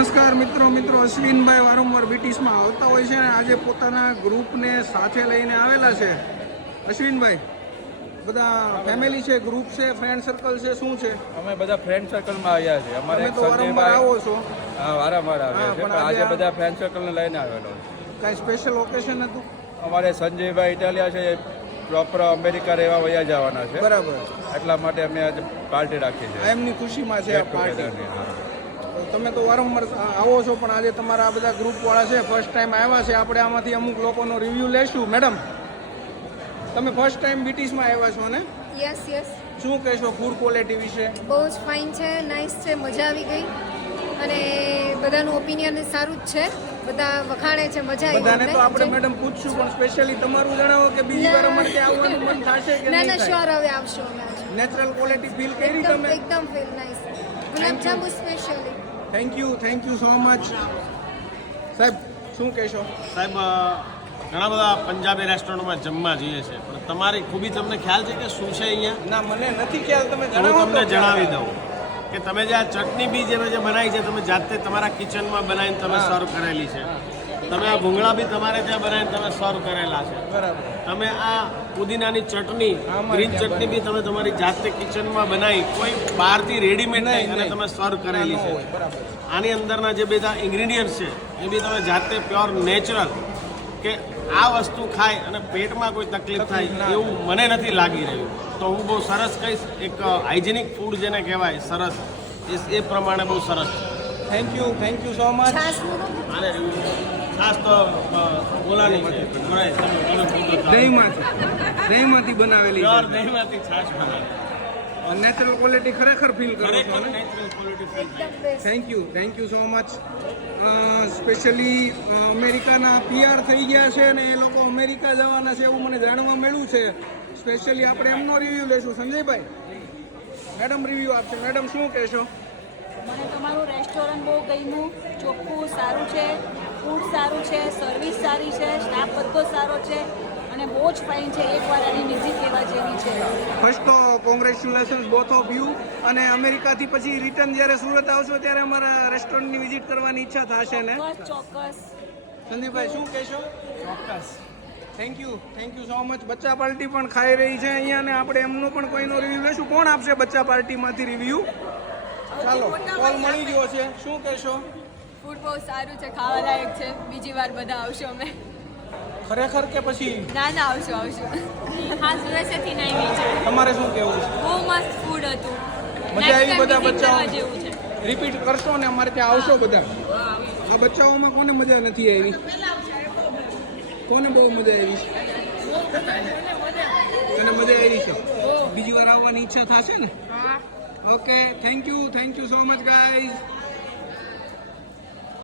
નમસ્કાર મિત્રો અશ્વિનભાઈ વારંવાર બીટીસમાં આવતા હોય છે અને આજે પોતાના ગ્રુપને સાથે લઈને આવેલા છે. અશ્વિનભાઈ, બધા ફેમિલી છે, ગ્રુપ છે, ફ્રેન્ડ સર્કલ છે, શું છે? અમે બધા ફ્રેન્ડ સર્કલમાં આવ્યા છે. અમારે તો વારંવાર આવો છો? હા, વારંવાર આવ્યા છે, પણ આજે બધા ફ્રેન્ડ સર્કલને લઈને આવેલો. કાંઈ સ્પેશિયલ ઓકેશન હતું? અમારે સંજયભાઈ ઇટાલિયા છે, પ્રોપર અમેરિકા રહેવા વયા જવાના છે. બરાબર, એટલા માટે અમે આજે પાર્ટી રાખી છે. એમની ખુશીમાં છે આ પાર્ટી. તમે તો વારંવાર આવો છો, પણ આજે તમારા આ બધા ગ્રુપવાળા છે, ફર્સ્ટ ટાઈમ આવ્યા છે. આપણે આમાંથી અમુક લોકોનો રિવ્યૂ લેશું. મેડમ, તમે ફર્સ્ટ ટાઈમ બીટીસમાં આવ્યા છો ને? યસ. શું કહેશો ફૂડ ક્વોલિટી વિશે? બહુ જ ફાઇન છે, નાઇસ છે, મજા આવી ગઈ. અને બધાનું ઓપિનિયન સારું જ છે, બધા વખાણે છે, મજા આવી. બધાને તો આપણે મેડમ પૂછશું, પણ સ્પેશિયલી તમારું જણાવો કે બીજી વાર અમારે ત્યાં આવવાનું મન થશે કે ના નહીં? શ્યોર, હવે આવશો અમે. નેચરલ ક્વોલિટી ફીલ કરી તમે? એકદમ feel nice. Gulab jamun specially. Thank you so much. સાહેબ, શું કહેશો? સાહેબ, ઘણા બધા પંજાબી રેસ્ટોરન્ટમાં જમવા જઈએ છે, પણ તમારી ખૂબી તમને ખ્યાલ છે કે શું છે અહીંયા? ના, મને નથી ખ્યાલ. તમે હું જણાવો. તમને જણાવી દઉં કે તમે જે આ ચટણી બી જે બનાવી છે, તમે જાતે તમારા કિચનમાં બનાવીને તમે સર્વ કરેલી છે. તમે આ ભૂંગળા બી તમારે ત્યાં બનાવીને તમે સર્વ કરેલા છે. બરાબર. તમે આ પુદીનાની ચટણી, ગ્રીન ચટણી બી તમે તમારી જાતે કિચનમાં બનાવી, કોઈ બહારથી રેડીમેડ નહીં, અને તમે સર્વ કરેલી છે. આની અંદરના જે બધા ઇન્ગ્રીડિયન્ટ્સ છે એ બી તમે જાતે પ્યોર નેચરલ, કે આ વસ્તુ ખાય અને પેટમાં કોઈ તકલીફ થાય એવું મને નથી લાગી રહ્યું. તો હું બહુ સરસ કહીશ, એક હાઇજેનિક ફૂડ જેને કહેવાય સરસ, એ પ્રમાણે બહુ સરસ. Thank you so much. આને ખાસ તો બોલાની છે, દહીંમાંથી બનાવેલી પ્યોર દહીંમાંથી છાશ બનાવી. નેચરલ ક્વોલિટી ખરેખર ફીલ કરો છો ખરેખર ને? Natural quality. Thank you so much. Specially અમેરિકાના PR થઈ ગયા છે અને એ લોકો અમેરિકા જવાના છે એવું મને જાણવા મળ્યું છે. સ્પેશિયલી આપણે એમનો રિવ્યૂ લેશું. સંજયભાઈ, મેડમ રિવ્યૂ આપશે. મેડમ, શું કહેશો? મને તમારું રેસ્ટોરન્ટ બહુ ગમ્યું. ચોખ્ખું સારું છે, ફૂડ સારું છે, સર્વિસ સારી છે, સ્ટાફ બધો સારો છે અને બહુ જ ફાઇન છે. એકવાર આની વિઝિટ લેવા જેવી છે. ફર્સ્ટ તો કોંગ્રેચ્યુલેશન્સ બોથ ઓફ યુ. અને અમેરિકાથી પછી રિટર્ન જ્યારે સુરત આવશો ત્યારે અમારા રેસ્ટોરન્ટની વિઝિટ કરવાની ઈચ્છા થશે ને? ચોક્કસ. સંદીપભાઈ, શું કહેશો? ચોક્કસ. Thank you so much. બચ્ચા પાર્ટી પણ ખાઈ રહી છે અહીંયા, અને આપણે એમનો પણ કોઈનો રિવ્યૂ લેશું. કોણ આપશે બચ્ચા પાર્ટીમાંથી રિવ્યૂ? ચાલો, કોલ મળી ગયો છે. શું કહેશો? ફૂડ બહુ સારું છે, ખાવા લાયક છે. બીજી વાર બધા આવશો અમે. ખરેખર કે પછી? ના આવશું. હા, સુરતથી આવી છે. તમારે શું કહેવું છે? બહુ મસ્ત ફૂડ હતું, મજા આવી? બધા જેવું બચ્ચાઓ છે. રિપીટ કરશો ને? અમારે ત્યાં આવશો બધા? આ બચ્ચાઓમાં કોને મજા નથી આવી? કોને બહુ મજા આવી? તને મજા આવી છે? બીજી વાર આવવાની ઈચ્છા થશે ને? Okay, thank you so much guys.